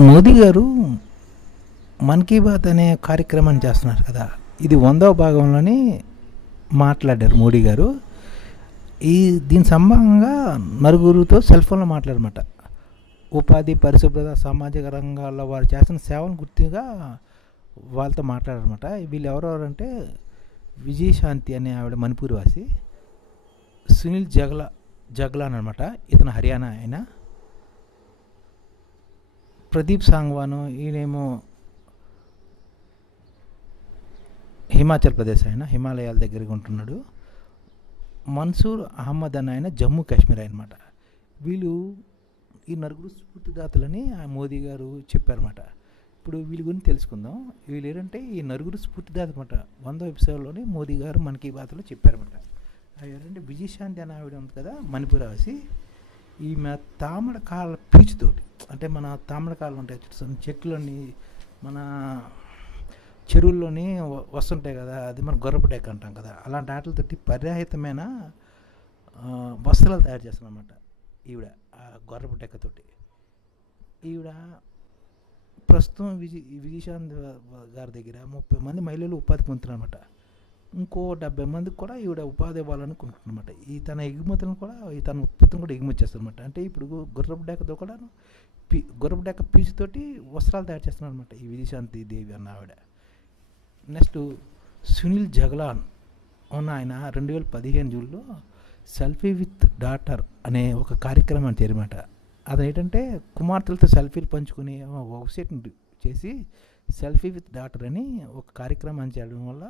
మోదీ గారు మన్ కీ బాత్ అనే కార్యక్రమం చేస్తున్నారు కదా. ఇది వందవ భాగంలోనే మాట్లాడారు మోడీ గారు. ఈ దీని సంబంధంగా నలుగురితో సెల్ ఫోన్లో మాట్లాడమాట. ఉపాధి పరిశుభ్రత సామాజిక రంగాల్లో వారు చేస్తున్న సేవను గుర్తుగా వాళ్ళతో మాట్లాడారన్నమాట. వీళ్ళు ఎవరెవరంటే విజయశాంతి అనే ఆవిడ మణిపూర్ వాసి సునీల్ జగల జగలాన్ అనమాట ఇతను హర్యానా ఆయన. ప్రదీప్ సాంగ్వాను ఈయనేమో హిమాచల్ ప్రదేశ్ ఆయన హిమాలయాల దగ్గరగా ఉంటున్నాడు. మన్సూర్ అహ్మద్ అని ఆయన జమ్మూ కాశ్మీర్ అనమాట వీళ్ళు ఈ నలుగురు స్ఫూర్తిదాతలని ఆ మోదీ గారు చెప్పారన్నమాట. ఇప్పుడు వీళ్ళ గురించి తెలుసుకుందాం. వీళ్ళు ఏంటంటే ఈ నలుగురు స్ఫూర్తిదాత అనమాట వందో ఎపిసోడ్లోనే మోదీ గారు మనకి కీ బాత్లో చెప్పారన్నమాట. ఎవరంటే విజయశాంతి అని ఆవిడ ఉంది కదా మణిపురవాసి ఈమె తామర కాళ్ళ పీచుతోటి అంటే మన తామరకాలు ఉంటాయి చెట్లని మన చెరువుల్లోని వస్తుంటాయి కదా అది మన గొర్రపు డెక్క అంటాం కదా అలాంటి ఆటలతోటి పర్యాహితమైన వస్త్రాలు తయారు చేస్తాం ఈవిడ ఆ గొర్రపు డెక్కతోటి ఈవిడ ప్రస్తుతం విజయ్ విజయశాంత్ గారి దగ్గర ముప్పై మంది మహిళలు ఉపాధి పొందుతున్నారు అనమాట ఇంకో డెబ్బై మందికి కూడా ఈవిడ ఉపాధి ఇవ్వాలనుకుంటున్నమాట ఈ తన ఎగుమతులను కూడా ఈ తన ఉత్పత్తిని కూడా ఎగుమతి చేస్తారనమాట అంటే ఇప్పుడు గుర్రపు డెక్కతో కూడా పీ గుర్రపు డెక్క పీచుతోటి వస్త్రాలు తయారు చేస్తున్నారు అనమాట ఈ విజయశాంతి దేవి అన్న ఆవిడ. నెక్స్ట్ సునీల్ జగలాన్ ఉన్న ఆయన రెండు వేల పదిహేను జూన్లో సెల్ఫీ విత్ డాటర్ అనే ఒక కార్యక్రమం చేరమాట. అది ఏంటంటే కుమార్తెలతో సెల్ఫీలు పంచుకుని ఒక వెబ్సైట్ చేసి సెల్ఫీ విత్ డాటర్ అని ఒక కార్యక్రమం చేయడం వల్ల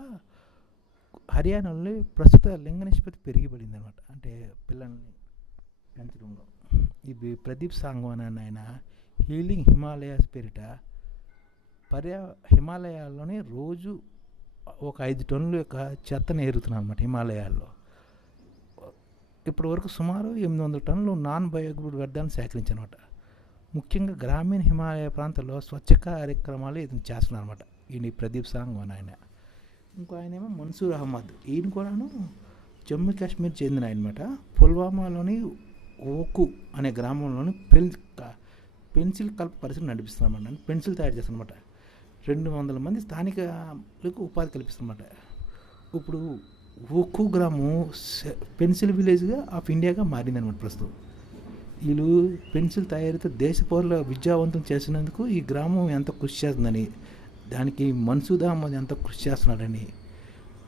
హర్యానాలో ప్రస్తుత లింగ నిష్పత్తి పెరిగిపడింది అనమాట అంటే పిల్లల్ని పెంచడంలో. ఇది ప్రదీప్ సాంగ్వాన్ అని ఆయన హీలింగ్ హిమాలయాస్ పేరిట పర్యా హిమాలయాల్లోనే రోజు ఒక ఐదు టన్నుల యొక్క చెత్తను ఏరుతున్నారు అనమాట హిమాలయాల్లో. ఇప్పటి వరకు సుమారు ఎనిమిది వందల టన్నులు నాన్ బయోగ్రూడ్ వ్యర్థాలను సేకరించనమాట. ముఖ్యంగా గ్రామీణ హిమాలయ ప్రాంతాల్లో స్వచ్ఛ కార్యక్రమాలు ఇది చేస్తున్నారు అనమాట ప్రదీప్ సాంగ్వాన్ ఆయన. ఇంకో ఆయన ఏమో మన్సూర్ అహ్మద్. ఈయన కూడాను జమ్మూ కాశ్మీర్ చెందిన అనమాట పుల్వామాలోని ఓకు అనే గ్రామంలోని పెన్ పెన్సిల్ కల్ప పరిశ్రమ నడిపిస్తున్నామన్న పెన్సిల్ తయారు చేస్తారనమాట రెండు వందల మంది స్థానికులకు ఉపాధి కల్పిస్తారన్నమాట ఇప్పుడు ఒక్కో గ్రామం పెన్సిల్ విలేజ్గా ఆఫ్ ఇండియాగా మారిందనమాట ప్రస్తుతం. వీళ్ళు పెన్సిల్ తయారీతో దేశ పౌరుల విద్యావంతం చేసినందుకు ఈ గ్రామం ఎంత కృషి చేస్తుందని దానికి మన్సూద్ అహ్మద్ ఎంత కృషి చేస్తున్నాడని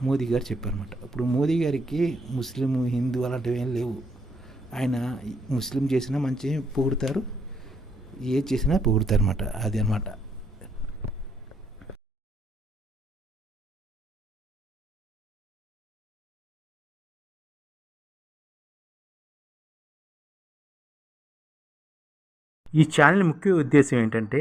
మోదీ గారు చెప్పారన్నమాట. ఇప్పుడు మోదీ గారికి ముస్లిం హిందూ అలాంటివి ఏం లేవు. ఆయన ముస్లిం చేసినా మంచి పొగుడుతారు ఏ చేసినా పొగుడుతారన్నమాట. అది అనమాట ఈ ఛానల్ ముఖ్య ఉద్దేశం ఏంటంటే